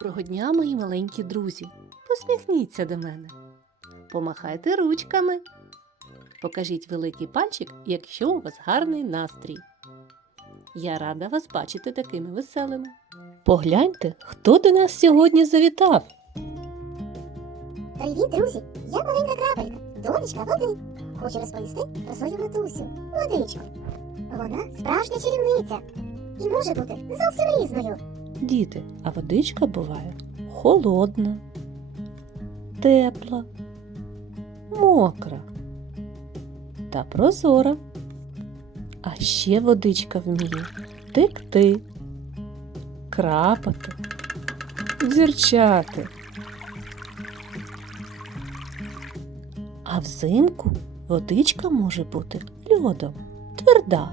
Доброго дня, мої маленькі друзі. Посміхніться до мене. Помахайте ручками. Покажіть великий пальчик, якщо у вас гарний настрій. Я рада вас бачити такими веселими. Погляньте, хто до нас сьогодні завітав. Привіт, друзі! Я маленька крапелька, донечка води. Хочу розповісти про свою матусю, водичку. Вона справжня чарівниця і може бути зовсім різною. Діти, а водичка буває холодна, тепла, мокра та прозора. А ще водичка вміє текти, крапати, дзюрчати. А взимку водичка може бути льодом, тверда,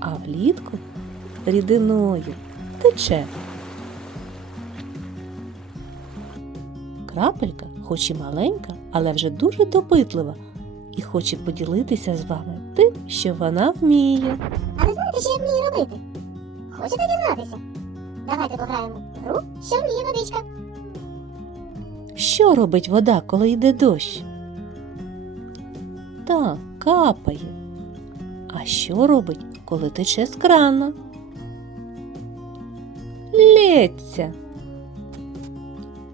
а влітку рідиною тече. Крапелька, хоч і маленька, але вже дуже допитлива і хоче поділитися з вами тим, що вона вміє. А ви знаєте, що я вмію робити? Хочете дізнатися? Давайте пограємо в гру, що вміє водичка. Що робить вода, коли йде дощ? Так, капає. А що робить, коли тече з крана? Лється.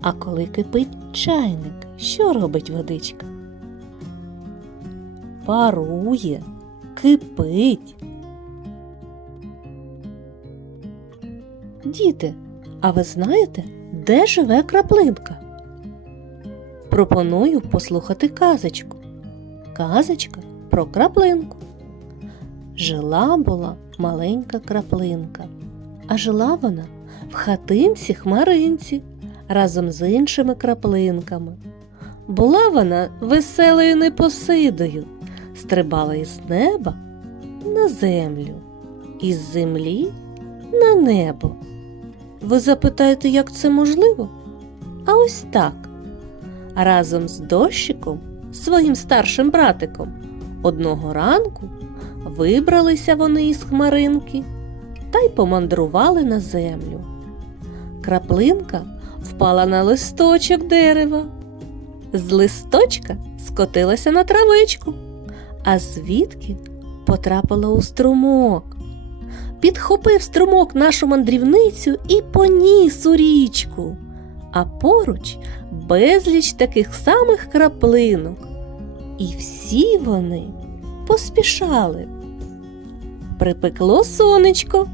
А коли кипить чайник, що робить водичка? Парує, кипить. Діти, а ви знаєте, де живе краплинка? Пропоную послухати казочку. Казочка про краплинку. Жила була маленька краплинка, а жила вона в хатинці хмаринці разом з іншими краплинками. Була вона веселою непосидою, стрибала із неба на землю, із землі на небо. Ви запитаєте, як це можливо? А ось так. Разом з дощиком, своїм старшим братиком, одного ранку вибралися вони із хмаринки та й помандрували на землю. Краплинка впала на листочок дерева. З листочка скотилася на травичку, а звідки потрапила у струмок. Підхопив струмок нашу мандрівницю і поніс у річку, а поруч безліч таких самих краплинок. І всі вони поспішали. Припекло сонечко,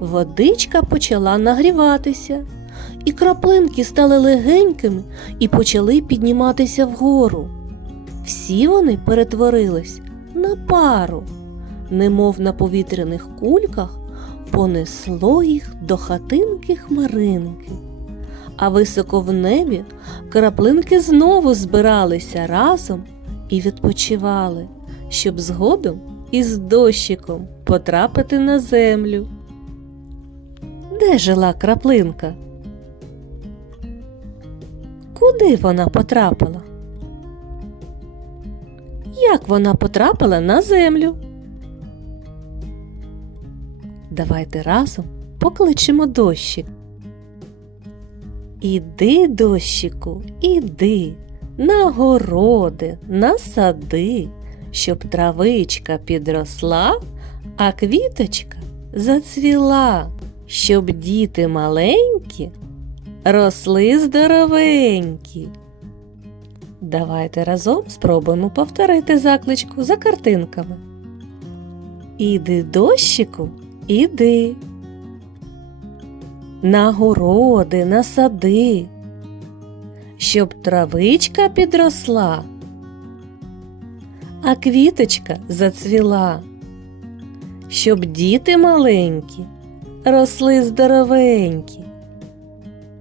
водичка почала нагріватися, і краплинки стали легенькими і почали підніматися вгору. Всі вони перетворились на пару, немов на повітряних кульках понесло їх до хатинки хмаринки. А високо в небі краплинки знову збиралися разом і відпочивали, щоб згодом із дощиком потрапити на землю. Де жила краплинка? Куди вона потрапила? Як вона потрапила на землю? Давайте разом покличемо дощик. Іди, дощику, іди, на городи, на сади, щоб травичка підросла, а квіточка зацвіла, щоб діти маленькі росли здоровенькі. Давайте разом спробуємо повторити закличку за картинками. Іди, дощику, іди. На городи, на сади, щоб травичка підросла, а квіточка зацвіла, щоб діти маленькі росли здоровенькі.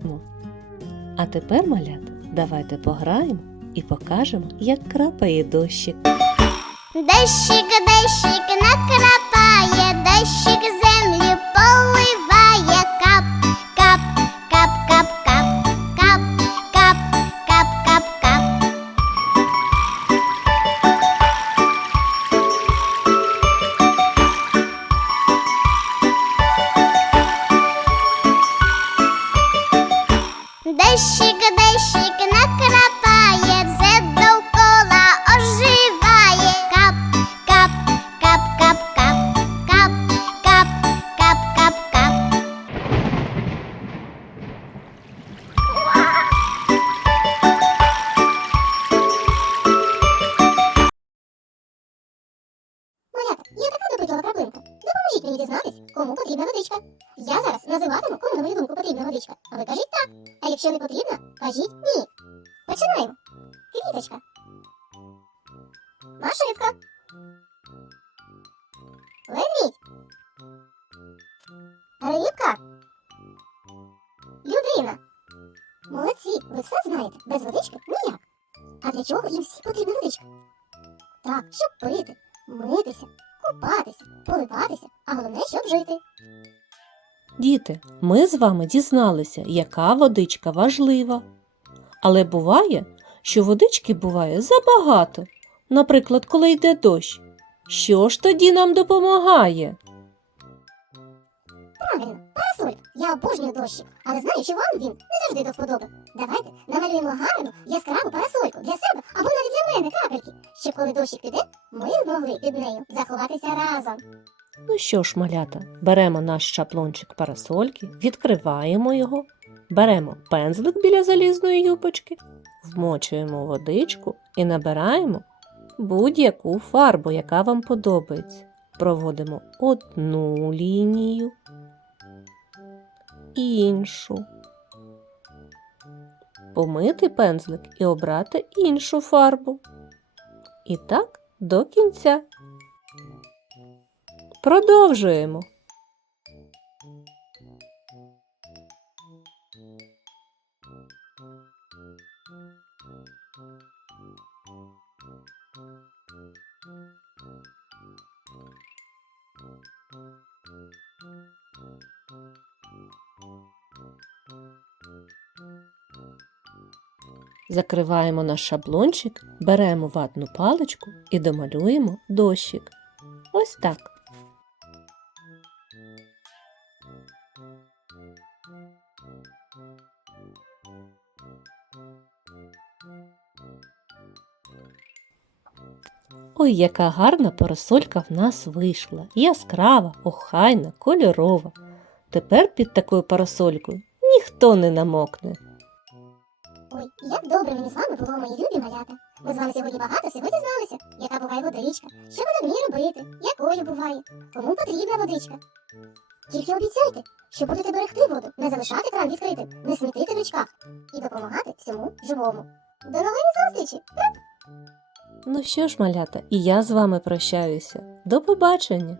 Ну, А тепер, малята, давайте пограємо і покажемо, як крапає дощик. Дощик, дощик накрапає, дощик землю поливає, мені дізнатись, кому потрібна водичка. Я зараз називатиму, кому на мою думку потрібна водичка. А ви кажіть так. А якщо не потрібна, кажіть ні. Починаємо. Квіточка. Машивка. Ведмідь. Рибка. Людина. Молодці, ви все знаєте. Без водички ніяк. А для чого їм всі потрібна водичка? Так, щоб пити, митися, купатися, поливатися, а щоб жити. Діти, ми з вами дізналися, яка водичка важлива. Але буває, що водички буває забагато. Наприклад, коли йде дощ. Що ж тоді нам допомагає? Правильно. Я обожнюю дощик, але знаю, що вам він не завжди до вподоби. Давайте намалюємо гарну яскраву парасольку для себе або навіть для мене крапельки, щоб коли дощик піде, ми могли під нею заховатися разом. Ну що ж, малята, беремо наш шаблончик парасольки, відкриваємо його, беремо пензлик біля залізної юбочки, вмочуємо водичку і набираємо будь-яку фарбу, яка вам подобається. Проводимо одну лінію, іншу. Помити пензлик і обрати іншу фарбу. І так до кінця. Продовжуємо. Закриваємо наш шаблончик, беремо ватну паличку і домалюємо дощик. Ось так. Ой, яка гарна парасолька в нас вийшла. Яскрава, охайна, кольорова. Тепер під такою парасолькою ніхто не намокне. Ой, як добре мені з вами було, мої любі малята. Ми з вами сьогодні багато всього дізналися, яка буває водичка, що вона вміє робити, якою буває, кому потрібна водичка. Тільки обіцяйте, що будете берегти воду, не залишати кран відкритим, не смітити в річках і допомагати всьому живому. До нової зустрічі! Ну що ж, малята, і я з вами прощаюся. До побачення!